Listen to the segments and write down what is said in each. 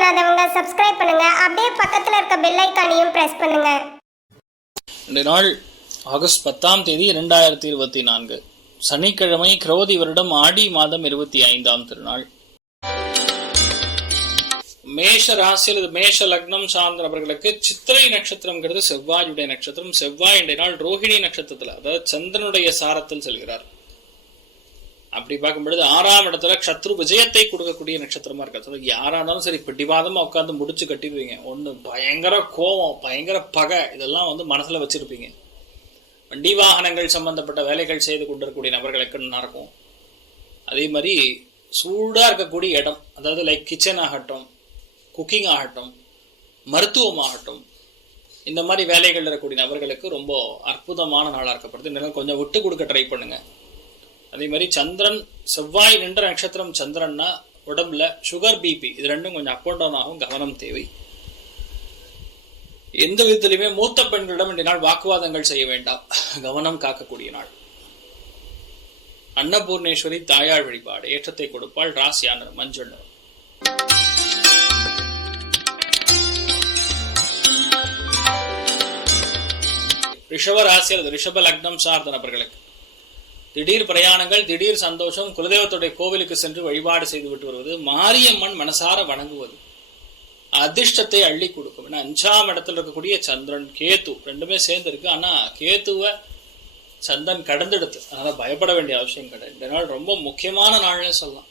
பண்ணாதவங்க சப்ஸ்கிரைப் பண்ணுங்க. அப்படியே பக்கத்துல இருக்க பெல் ஐகானையும் பிரஸ் பண்ணுங்க. இந்த நாள் ஆகஸ்ட் 10ஆம் தேதி 2024 சனிக்கிழமை, கிரோதி வருடம் ஆடி மாதம் 25ஆம் திருநாள். மேஷ ராசியில் மேஷ லக்னம் சார்ந்தவர்களுக்கு சித்திரை நட்சத்திரம்ங்கிறது செவ்வாயுடைய நட்சத்திரம். செவ்வாய் இன்றைய நாள் ரோஹிணி நட்சத்திரத்துல, அதாவது சந்திரனுடைய சாரத்தில் செல்கிறார். அப்படி பார்க்கும்பொழுது 6ஆம் இடத்துல சத்ரு விஜயத்தை கொடுக்கக்கூடிய நட்சத்திரமா இருக்காது. யாரா இருந்தாலும் சரி, பிடிவாதமா உட்காந்து முடிச்சு கட்டிடுவீங்க. ஒண்ணு பயங்கர கோபம், பயங்கர பகை, இதெல்லாம் மனசுல வச்சிருப்பீங்க. வண்டி வாகனங்கள் சம்பந்தப்பட்ட வேலைகள் செய்து கொண்டிருக்கக்கூடிய நபர்களுக்கு நல்லா இருக்கும். அதே மாதிரி சூடா இருக்கக்கூடிய இடம், அதாவது லைக் கிச்சன் ஆகட்டும், குக்கிங் ஆகட்டும், மருத்துவம் ஆகட்டும், இந்த மாதிரி வேலைகள் இருக்கக்கூடிய நபர்களுக்கு ரொம்ப அற்புதமான நாளா இருக்கப்படுது. கொஞ்சம் விட்டு கொடுக்க ட்ரை பண்ணுங்க. அதே மாதிரி சந்திரன் செவ்வாய் நின்ற நட்சத்திரம் சந்திரன்னா உடம்புல சுகர், பிபி இது ரெண்டும் கொஞ்சம் அப் அண்ட் டவுன் ஆகும், கவனம் தேவை. எந்த விதத்திலுமே மூத்த பெண்களிடம் இந்த நாள் வாக்குவாதங்கள் செய்ய வேண்டாம், கவனம் காக்கக்கூடிய நாள். அன்னபூர்ணேஸ்வரி தாயார் வழிபாடு ஏற்றத்தை கொடுப்பாள். ராசியான மஞ்சள். ரிஷப ராசி அல்லது ரிஷப லக்னம் சார்ந்த நபர்களுக்கு திடீர் பிரயாணங்கள், திடீர் சந்தோஷம், குலதெய்வத்துடைய கோவிலுக்கு சென்று வழிபாடு செய்து விட்டு வருவது, மாரியம்மன் மனசார வணங்குவது அதிர்ஷ்டத்தை அள்ளி கொடுக்கும். ஏன்னா 5ஆம் இடத்துல இருக்கக்கூடிய சந்திரன் கேத்து ரெண்டுமே சேர்ந்து இருக்கு. ஆனா கேத்துவ சந்திரன் கடந்தெடுத்து, அதனால பயப்பட வேண்டிய அவசியம் கிடையாது. இந்த நாள் ரொம்ப முக்கியமான நாள்னு சொல்லலாம்.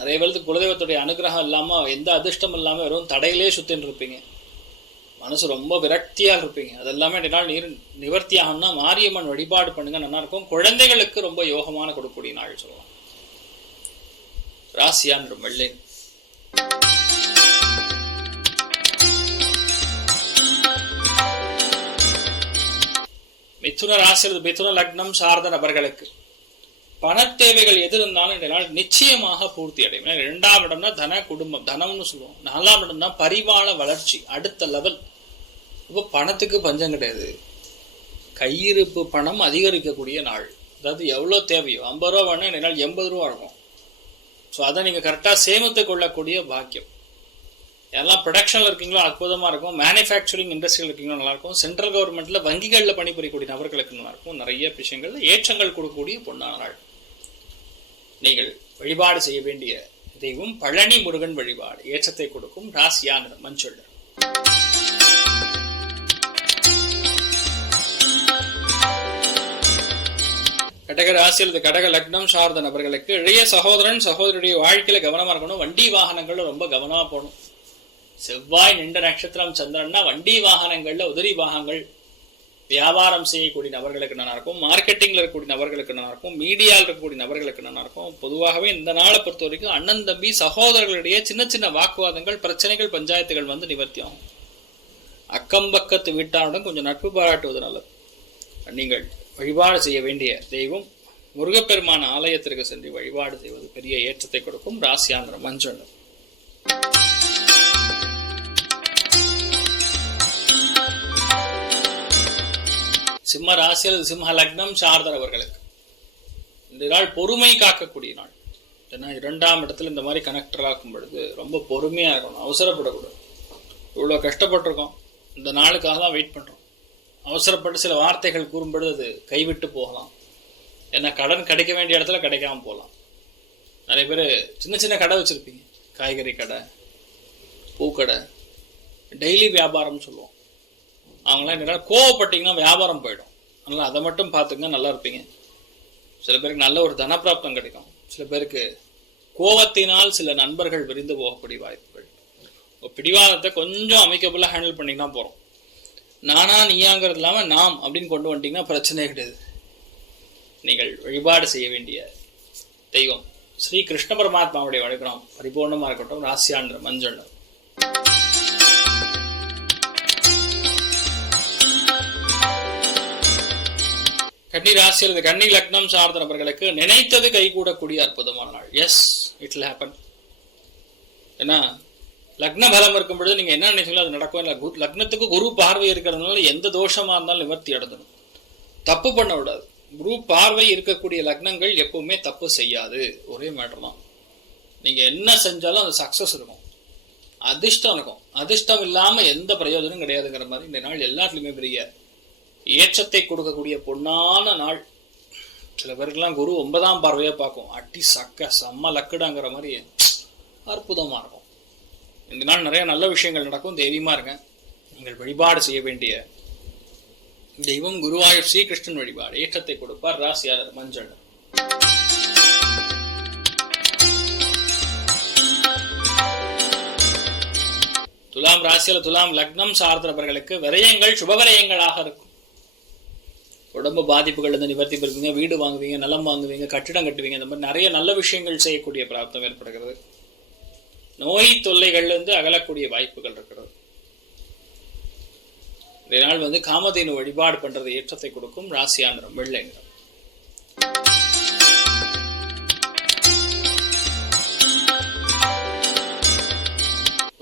நிறைய பேருக்கு குலதெய்வத்துடைய அனுகிரகம் இல்லாம, எந்த அதிர்ஷ்டம் இல்லாம வெறும் தடையிலே சுத்தின்னு இருப்பீங்க. மனசு ரொம்ப விரக்தியா இருப்பீங்க. அதெல்லாமே இந்த நாள் நிவர்த்தி ஆகணும்னா மாரியம்மன் வழிபாடு பண்ணுங்க, நல்லா இருக்கும். குழந்தைகளுக்கு ரொம்ப யோகமான கொடுக்கக்கூடிய நாள் சொல்லலாம். ராசியான் வெள்ளை. மிதுன ராசி அல்லது மிதுன லக்னம் சார்ந்த நபர்களுக்கு பண தேவைகள் எது இருந்தாலும் இந்த நாள் நிச்சயமாக பூர்த்தி அடையும். 2ஆம் இடம்னா தன, குடும்பம், தனம்னு சொல்லுவோம். 4ஆம் இடம்னா பரிவாள வளர்ச்சி, அடுத்த லெவல். இப்போ பணத்துக்கு பஞ்சம் கிடையாது. கையிருப்பு பணம் அதிகரிக்கக்கூடிய நாள். அதாவது எவ்வளவு தேவையோ, 50 ரூபா வேணும், இந்த நாள் 80 ரூபா இருக்கும். ஸோ அதை நீங்க கரெக்டா சேமித்து கொள்ளக்கூடிய பாக்கியம். யாரெல்லாம் ப்ரொடக்ஷன்ல இருக்கீங்களோ அற்புதமா இருக்கும். மேனுஃபேக்சரிங் இண்டஸ்ட்ரியில் இருக்கீங்களோ நல்லா இருக்கும். சென்ட்ரல் கவர்மெண்ட்ல வங்கிகளில் பணிபுரியக்கூடிய நபர்களுக்கு நல்லா இருக்கும். நிறைய விஷயங்கள்ல ஏற்றங்கள் கொடுக்கக்கூடிய பொன்னான நாள். நீங்கள் வழிபாடு செய்ய வேண்டிய தெய்வம் பழனி முருகன் வழிபாடு ஏற்றத்தை கொடுக்கும். ராசியான மஞ்சள். கடக ராசி அல்லது கடக லக்னம் சார்ந்த நபர்களுக்கு இளைய சகோதரன் சகோதரியுடைய வாழ்க்கையில கவனமா இருக்கணும். வண்டி வாகனங்கள்ல ரொம்ப கவனமா போகணும். செவ்வாய் நின்ற நட்சத்திரம் சந்திரன்னா வண்டி வாகனங்கள்ல உதிரி வாகனங்கள் வியாபாரம் செய்யக்கூடிய நபர்களுக்கு நல்லா இருக்கும். மார்க்கெட்டிங்ல இருக்கக்கூடிய நபர்களுக்கு நல்லா இருக்கும். மீடியாவில் இருக்கக்கூடிய நபர்களுக்கு நல்லா இருக்கும். பொதுவாகவே இந்த நாளை பொறுத்த வரைக்கும் அண்ணன் தம்பி சகோதரர்களிடையே சின்ன சின்ன வாக்குவாதங்கள், பிரச்சனைகள், பஞ்சாயத்துகள் நிவர்த்தி ஆகும். அக்கம் பக்கத்து வீட்டாருடன் கொஞ்சம் நட்பு பாராட்டுவது நல்லது. நீங்கள் வழிபாடு செய்ய வேண்டிய தெய்வம் முருகப்பெருமான ஆலயத்திற்கு சென்று வழிபாடு செய்வது பெரிய ஏற்றத்தை கொடுக்கும். ராசியான மஞ்சள். சிம்ம ராசி அல்லது சிம்ம லக்னம் சார்ந்தவர்களுக்கு இந்த நாள் பொறுமை காக்கக்கூடிய நாள். ஏன்னா 2ஆம் இடத்துல இந்த மாதிரி கனெக்டர் ஆக்கும் பொழுது ரொம்ப பொறுமையா இருக்கணும், அவசரப்படக்கூடாது. இவ்வளவு கஷ்டப்பட்டிருக்கோம், இந்த நாளுக்காக தான் வெயிட் பண்றோம். அவசரப்பட்டு சில வார்த்தைகள் கூறும்பொழுது அது கைவிட்டு போகலாம். ஏன்னா கடன் கிடைக்க வேண்டிய இடத்துல கிடைக்காம போகலாம். நிறைய பேர் சின்ன சின்ன கடை வச்சிருப்பீங்க, காய்கறி கடை, பூக்கடை, டெய்லி வியாபாரம் சொல்லுவோம். அவங்களாம் என்ன கோவப்பட்டீங்கன்னா வியாபாரம் போயிடும். அதனால அதை மட்டும் பார்த்துங்க, நல்லா இருப்பீங்க. சில பேருக்கு நல்ல ஒரு தனப்பிராப்தம் கிடைக்கும். சில பேருக்கு கோவத்தினால் சில நண்பர்கள் விரிந்து போகக்கூடிய வாய்ப்புகள். பிடிவாதத்தை கொஞ்சம் அமைக்கபுல்லா ஹேண்டில் பண்ணிங்கன்னா போறோம். நானா நீயாங்கிறது இல்லாம நாம் அப்படின்னு கொண்டு வந்துட்டீங்கன்னா பிரச்சனையே கிடையாது. நீங்கள் வழிபாடு செய்ய வேண்டிய தெய்வம் ஸ்ரீ கிருஷ்ண பரமாத்மாவுடைய வழிபடம் பரிபூர்ணமா இருக்கட்டும். ராசியான்ற மஞ்சள். கன்னி ராசி அல்லது கன்னி லக்னம் சார்ந்த நபர்களுக்கு நினைத்தது கைகூடக்கூடிய அற்புதமான நாள். Yes, it will happen. ஏன்னா லக்ன பலம் இருக்கும் பொழுது நீங்க என்ன நினைச்சீங்களோ அது நடக்கும். இல்லை, லக்னத்துக்கு குரு பார்வை இருக்கிறதுனால எந்த தோஷமா இருந்தாலும் நிவர்த்தி அடைஞ்சிடும். தப்பு பண்ண விடாது. குரு பார்வை இருக்கக்கூடிய லக்னங்கள் எப்பவுமே தப்பு செய்யாது. ஒரே மேட்டர் தான். நீங்க என்ன செஞ்சாலும் அது சக்சஸ் இருக்கும். அதிர்ஷ்டம் இருக்கும். அதிர்ஷ்டம் இல்லாம எந்த பிரயோஜனம் கிடையாதுங்கிற மாதிரி இந்த நாள் எல்லாத்துலயுமே பெரிய ஏற்றத்தை கொடுக்கக்கூடிய பொன்னான நாள். சில பேருக்கெல்லாம் குரு 9ஆம் பார்வையா பார்க்கும். அட்டி சக்க செம்ம லக்குடாங்கிற மாதிரி அற்புதமா இருக்கும். இந்த நாள் நிறைய நல்ல விஷயங்கள் நடக்கும். தைரியமா இருங்க. நீங்கள் வழிபாடு செய்ய வேண்டிய தெய்வம் குருவாயூர் ஸ்ரீகிருஷ்ணன் வழிபாடு. ஏற்றத்தை கொடுப்பார். ராசியாளர் மஞ்சள். துலாம் ராசியில துலாம் லக்னம் சார்ந்தவர்களுக்கு விரயங்கள் சுபவிரயங்களாக இருக்கும். உடம்பு பாதிப்புகள் இருந்து நிவர்த்தி பெறுவீங்க. வீடு வாங்குவீங்க, நிலம் வாங்குவீங்க, கட்டிடம் கட்டுவீங்க. இந்த மாதிரி நிறைய நல்ல விஷயங்கள் செய்யக்கூடிய பிராப்தம் ஏற்படுகிறது. நோய் தொல்லைகள்ல இருந்து அகலக்கூடிய வாய்ப்புகள் இருக்கிறது. இதனால் காமதேனு வழிபாடு பண்றது ஏற்றத்தை கொடுக்கும். ராசியா நிறம் வெள்ளை நிறம்.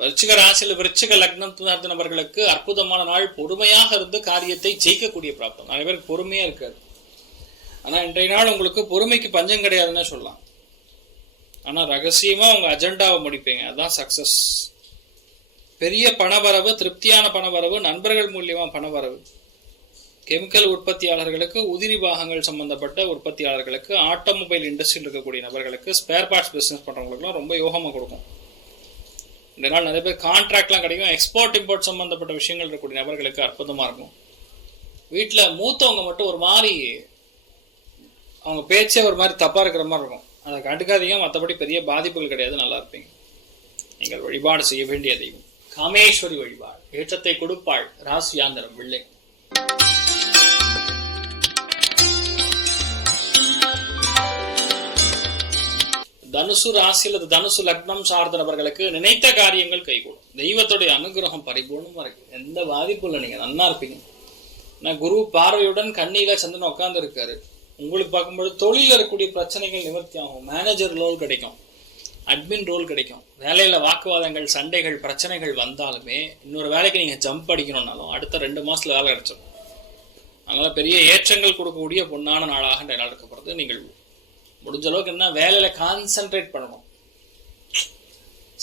விருச்சிக ராசியில் விருச்சிக லக்னம் நபர்களுக்கு அற்புதமான நாள். பொறுமையாக இருந்து காரியத்தை ஜெயிக்கக்கூடிய பிராப்தம். நிறைய பேருக்கு பொறுமையா இருக்காது. ஆனா இன்றைய நாள் உங்களுக்கு பொறுமைக்கு பஞ்சம் கிடையாதுன்னு சொல்லலாம். ஆனா ரகசியமா உங்க அஜெண்டாவை முடிப்பீங்க. அதான் சக்சஸ். பெரிய பணவரவு, திருப்தியான பணவரவு, நண்பர்கள் மூலியமா பணவரவு, கெமிக்கல் உற்பத்தியாளர்களுக்கு, உதிரி பாகங்கள் சம்பந்தப்பட்ட உற்பத்தியாளர்களுக்கு, ஆட்டோமொபைல் இண்டஸ்ட்ரியில் இருக்கக்கூடிய நபர்களுக்கு, ஸ்பேர் பார்ட்ஸ் பிசினஸ் பண்றவங்களுக்குலாம் ரொம்ப யோகமா கொடுக்கும். இந்த நாள் நிறைய பேர் கான்ட்ராக்ட்லாம் கிடைக்கும். எக்ஸ்போர்ட் இம்போர்ட் சம்பந்தப்பட்ட விஷயங்கள் இருக்கக்கூடிய நபர்களுக்கு அற்புதமா இருக்கும். வீட்டில் மூத்தவங்க மட்டும் ஒரு மாதிரி அவங்க பேச்சே ஒரு மாதிரி தப்பா இருக்கிற மாதிரி இருக்கும். அதை கண்டுக்காதீங்க. மற்றபடி பெரிய பாதிப்புகள் கிடையாது. நல்லா இருப்பீங்க. நீங்கள் வழிபாடு செய்ய வேண்டிய தெய்வம் காமேஸ்வரி வழிபாடு. ஏற்றத்தை கொடுப்பாள். ராசியாந்திரம் வெள்ளை. தனுசு ராசி அல்லது தனுசு லக்னம் சார்ந்த நபர்களுக்கு நினைத்த காரியங்கள் கைகூடும். தெய்வத்துடைய அனுகிரகம் பரிபூர்ணமா இருக்கு. எந்த பாதிப்பும் இல்லை. நீங்க நன்னா இருப்பீங்க. நான் குரு பார்வையுடன் கண்ணியில சந்திரன் உட்கார்ந்து இருக்காரு. உங்களுக்கு பார்க்கும்போது தொழில இருக்கக்கூடிய பிரச்சனைகள் நிவர்த்தி ஆகும். மேனேஜர் ரோல் கிடைக்கும், அட்மின் ரோல் கிடைக்கும். வேலையில வாக்குவாதங்கள், சண்டைகள், பிரச்சனைகள் வந்தாலுமே இன்னொரு வேலைக்கு நீங்க ஜம்ப் அடிக்கணும்னாலும் அடுத்த 2 மாசத்துல வேலை கிடைச்சிடும். அதனால பெரிய ஏற்றங்கள் கொடுக்கக்கூடிய பொன்னான நாளாக இந்த நாள் இருக்கப்படுறது. நீங்கள் முடிஞ்ச அளவுக்கு என்ன வேலையில கான்சென்ட்ரேட் பண்ணணும்.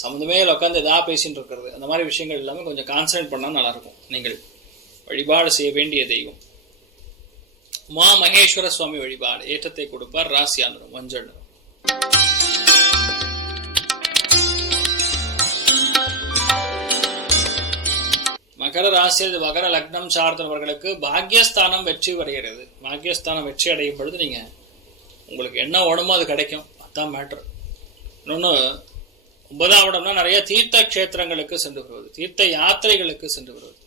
சம்மந்தமே உட்காந்து எதா பேசிட்டு இருக்கிறது அந்த மாதிரி விஷயங்கள் எல்லாமே கொஞ்சம் கான்சென்ட்ரேட் பண்ணா நல்லா இருக்கும். நீங்கள் வழிபாடு செய்ய வேண்டிய தெய்வம் உமா மகேஸ்வர சுவாமி வழிபாடு. ஏற்றத்தை கொடுப்பார். ராசியா நிறம் மஞ்சள் நிறம். மகர ராசியில் மகர லக்னம் சார்ந்தவர்களுக்கு பாக்யஸ்தானம் வெற்றி வருகிறது. பாக்யஸ்தானம் வெற்றி அடையும் பொழுது நீங்க உங்களுக்கு என்ன வேணுமோ அது கிடைக்கும். அதான் மேட்ரு. இன்னொன்னு 9ஆம் இடம்னா நிறைய தீர்த்த கஷேத்திரங்களுக்கு சென்று வருவது, தீர்த்த யாத்திரைகளுக்கு சென்று வருவது,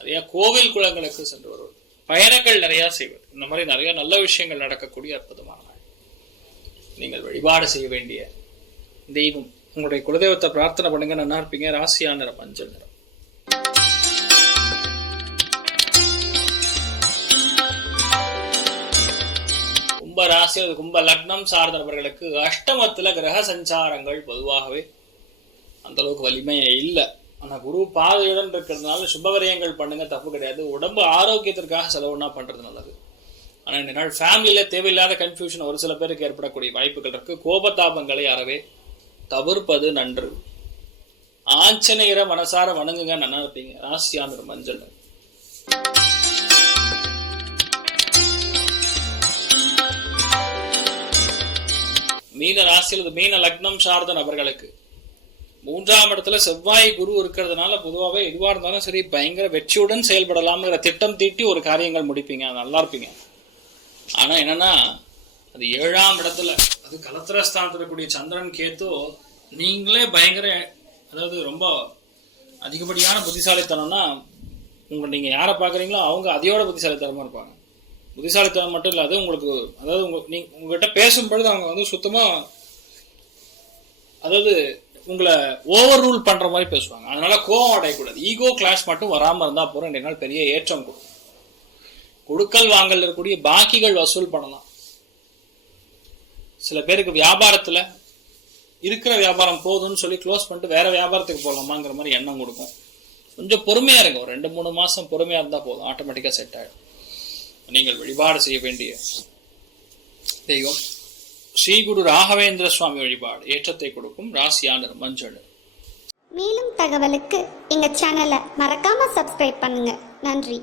நிறைய கோவில் குளங்களுக்கு சென்று வருவது, பயணங்கள் நிறைய செய்வது, இந்த மாதிரி நிறைய நல்ல விஷயங்கள் நடக்கக்கூடிய அற்புதமான நாள். நீங்கள் வழிபாடு செய்ய வேண்டிய தெய்வம் உங்களுடைய குலதெய்வத்தை பிரார்த்தனை பண்ணுங்க. நல்லா இருப்பீங்க. ராசியா நிறம் மஞ்சள் நிறம். கும்ப ராசி அல்லது கும்ப லக்னம் சார்ந்தவர்களுக்கு அஷ்டமத்துல கிரக சஞ்சாரங்கள் பொதுவாகவே அந்த அளவுக்கு வலிமையே இல்லை. ஆனா குரு பார்வையுடன் இருக்கிறதுனால சுபவரியங்கள் பண்ணுங்க, தப்பு கிடையாது. உடம்பு ஆரோக்கியத்திற்காக செலவுனா பண்றது நல்லது. ஆனா இந்த நாள் ஃபேமிலியில தேவையில்லாத கன்ஃபியூஷன் ஒரு சில பேருக்கு ஏற்படக்கூடிய வாய்ப்புகள் இருக்கு. கோபதாபங்களை அறவே தவிர்ப்பது நன்று. ஆஞ்சநேயரை மனசார வணங்குங்க. நல்லா இருப்பீங்க. ராசியாந்திரம் மஞ்சள். மீன ராசியில் மீன லக்னம் சார்ந்த நபர்களுக்கு 3ஆம் இடத்துல செவ்வாய் குரு இருக்கிறதுனால பொதுவாகவே எதுவா இருந்தாலும் சரி பயங்கர வெற்றியுடன் செயல்படலாம்ங்கிற திட்டம் தீட்டி ஒரு காரியங்கள் முடிப்பீங்க. நல்லா இருப்பீங்க. ஆனா என்னன்னா அது 7ஆம் இடத்துல, அது கலத்திரஸ்தானத்தில் இருக்கக்கூடிய சந்திரன் கேத்து நீங்களே பயங்கர, அதாவது ரொம்ப அதிகப்படியான புத்திசாலித்தனம்னா நீங்க யாரை பாக்குறீங்களோ அவங்க அதையோட புத்திசாலித்தனமா இருப்பாங்க. புத்திசாலித்தனம் மட்டும் இல்லாது உங்களுக்கு, அதாவது உங்ககிட்ட பேசும்பொழுது அவங்க சுத்தமா, அதாவது உங்களை ஓவர் ரூல் பண்ற மாதிரி பேசுவாங்க. அதனால கோவம் அடையக்கூடாது. ஈகோ கிளாஷ் மட்டும் வராம இருந்தா போறோம். ரெண்டு நாள் பெரிய ஏற்றம் கொடுக்கும். கொடுக்கல் வாங்கல் இருக்கக்கூடிய பாக்கிகள் வசூல் பண்ணலாம். சில பேருக்கு வியாபாரத்துல இருக்கிற வியாபாரம் போதும்னு சொல்லி க்ளோஸ் பண்ணிட்டு வேற வியாபாரத்துக்கு போகலாமாங்கிற மாதிரி எண்ணம் கொடுக்கும். கொஞ்சம் பொறுமையா இருக்கும். 2-3 மாசம் பொறுமையா இருந்தா போதும், ஆட்டோமேட்டிக்கா செட் ஆயிடும். நீங்கள் வழிபாடு செய்ய வேண்டிய தெய்வம் ஸ்ரீ குரு ராகவேந்திர சுவாமி வழிபாடு. ஏற்றத்தை கொடுக்கும். ராசியா நிறம் மஞ்சள். மேலும் தகவலுக்கு எங்கள் சேனலை மறக்காமல் சப்ஸ்கிரைப் பண்ணுங்கள். நன்றி.